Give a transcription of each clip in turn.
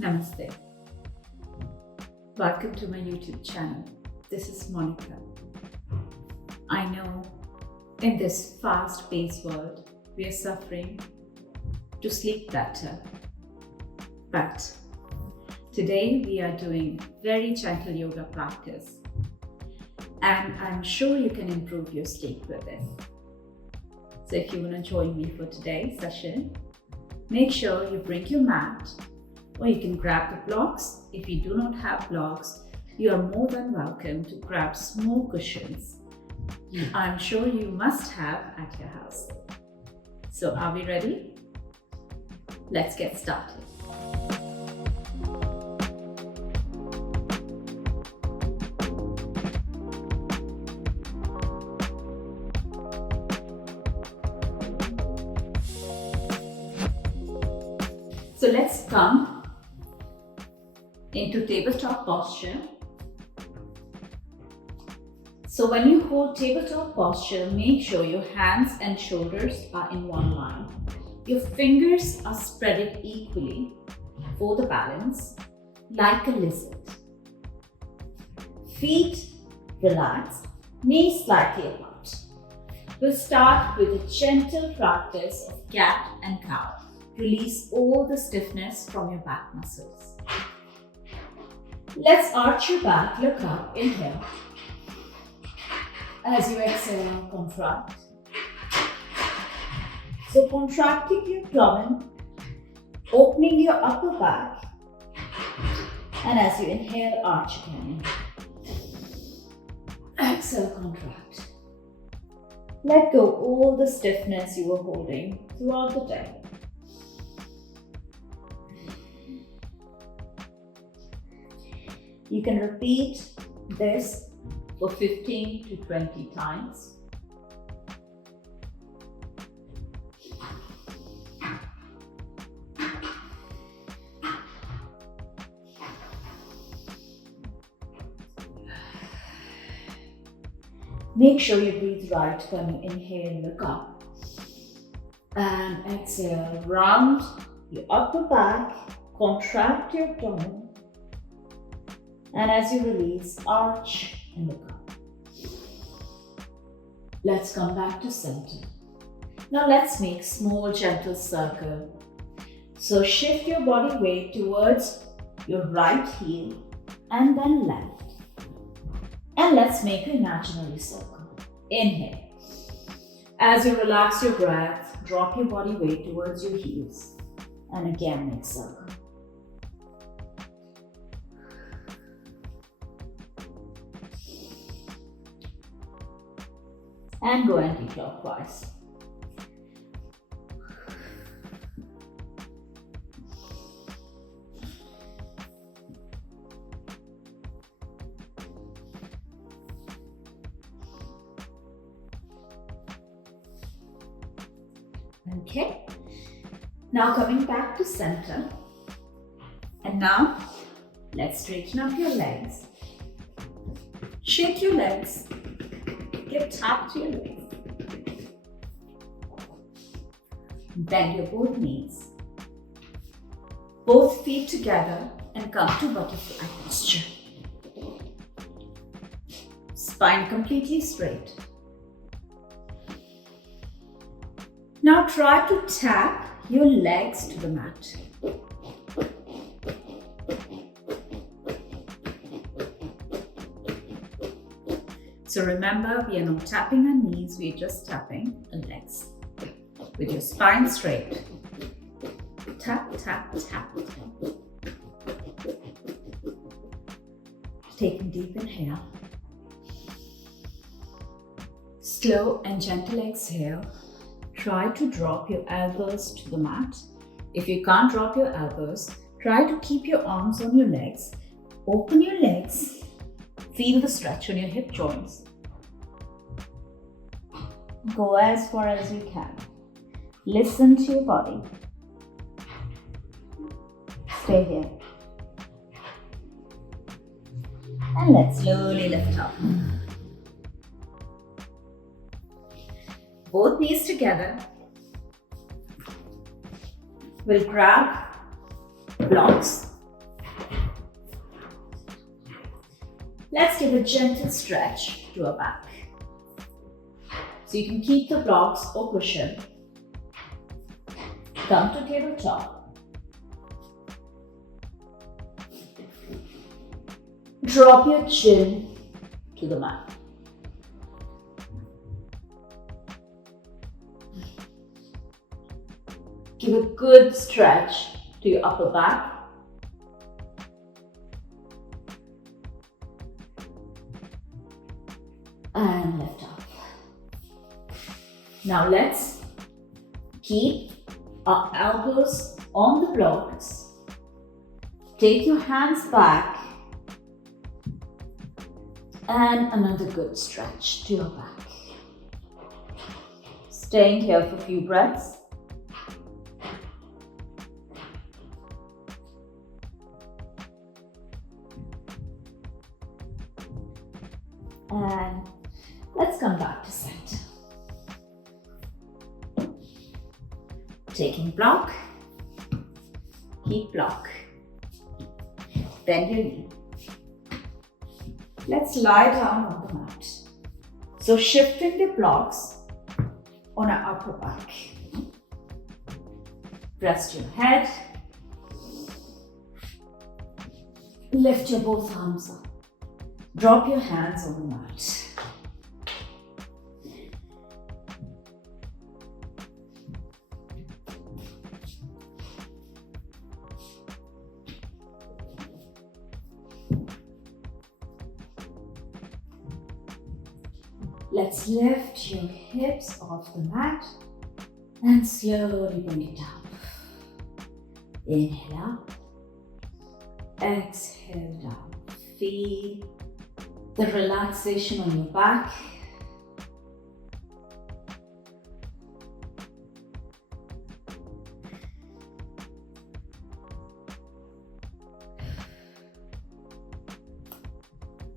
Namaste. Welcome to my YouTube channel. This is Monica. I know in this fast-paced world, we are suffering to sleep better. But today we are doing very gentle yoga practice, and I'm sure you can improve your sleep with it. So if you want to join me for today's session, make sure you bring your mat, or you can grab the blocks. If you do not have blocks, you are more than welcome to grab small cushions. I'm sure you must have at your house. So are we ready? Let's get started. So let's come into tabletop posture. So when you hold tabletop posture, make sure your hands and shoulders are in one line. Your fingers are spread equally for the balance, like a lizard. Feet relaxed, knees slightly apart. We'll start with a gentle practice of cat and cow. Release all the stiffness from your back muscles. Let's arch your back, look up, inhale. As you exhale, contract. So contracting your abdomen, opening your upper back, and as you inhale, arch again. Exhale, contract. Let go all the stiffness you were holding throughout the day. You can repeat this for 15 to 20 times. Make sure you breathe right when you inhale, look up. And exhale, round your upper back, contract your abdomen. And as you release, arch and look up. Let's come back to center. Now let's make small gentle circle. So shift your body weight towards your right heel and then left. And let's make an imaginary circle. Inhale. As you relax your breath, drop your body weight towards your heels. And again make circle. And go anti-clockwise. Okay, now coming back to center. And now let's straighten up your legs. Shake your legs. Give tap to your legs. Bend your both knees. Both feet together and come to butterfly posture. Spine completely straight. Now try to tap your legs to the mat. So remember, we are not tapping our knees, we are just tapping the legs. With your spine straight. Tap, tap, tap. Take a deep inhale. Slow and gentle exhale. Try to drop your elbows to the mat. If you can't drop your elbows, try to keep your arms on your legs. Open your legs. Feel the stretch on your hip joints. Go as far as you can. Listen to your body. Stay here. And let's slowly lift up. Both knees together. We'll grab blocks Let's give a gentle stretch to our back. So you can keep the blocks or cushion. Come to tabletop. Drop your chin to the mat. Give a good stretch to your upper back. And lift up. Now let's keep our elbows on the blocks. Take your hands back. And another good stretch to your back. Staying here for a few breaths. And let's come back to center. Taking block, keep block. Bend your knee. Let's lie down on the mat. So shifting the blocks on our upper back. Rest your head. Lift your both arms up. Drop your hands on the mat. Let's lift your hips off the mat and slowly bring it down. Inhale up, exhale down. Feel the relaxation on your back.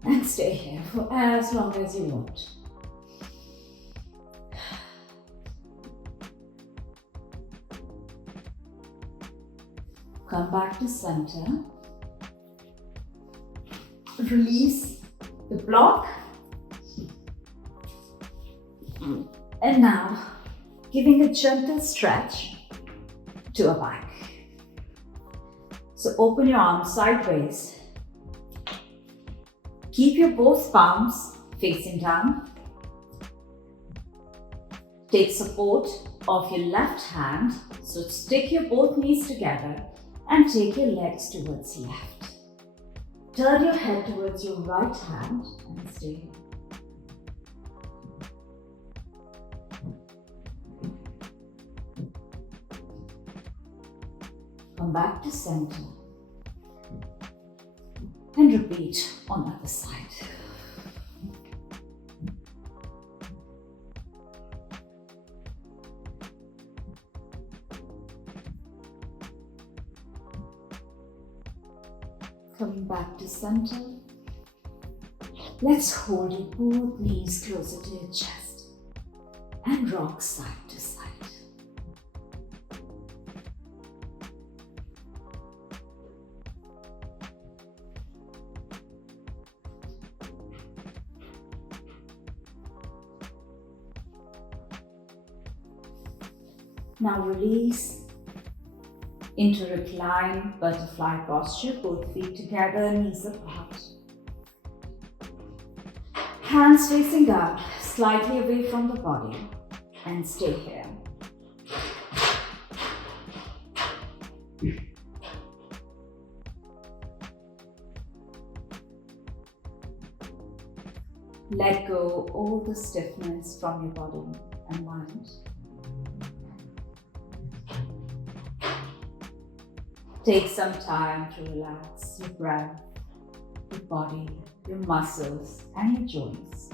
And stay here for as long as you want. Come back to center. Release the block. And now, giving a gentle stretch to our back. So open your arms sideways. Keep your both palms facing down. Take support of your left hand. So stick your both knees together and take your legs towards left. Turn your head towards your right hand and stay here. Come back to center and repeat on the other side. Coming back to center. Let's hold your both knees closer to your chest and rock side to side. Now release into recline butterfly posture, both feet together, knees apart. Hands facing out, slightly away from the body, and stay here. Let go all the stiffness from your body and mind. Take some time to relax your breath, your body, your muscles, and your joints.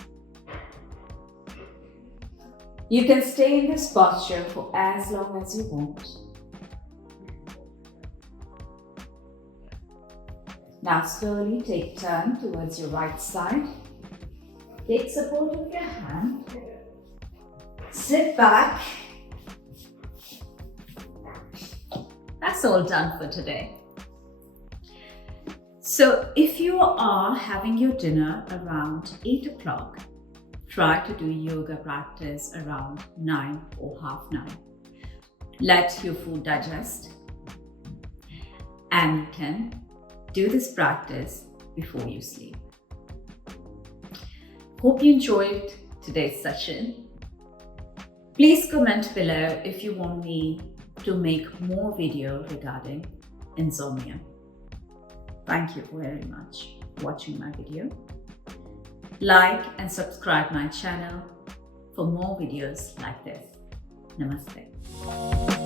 You can stay in this posture for as long as you want. Now slowly take a turn towards your right side. Take support of your hand. Sit back. That's all done for today. So if you are having your dinner around 8 o'clock, try to do yoga practice around 9 or half 9. Let your food digest, and you can do this practice before you sleep. Hope you enjoyed today's session. Please comment below if you want me to make more videos regarding insomnia. Thank you very much for watching my video. Like and subscribe my channel for more videos like this. Namaste.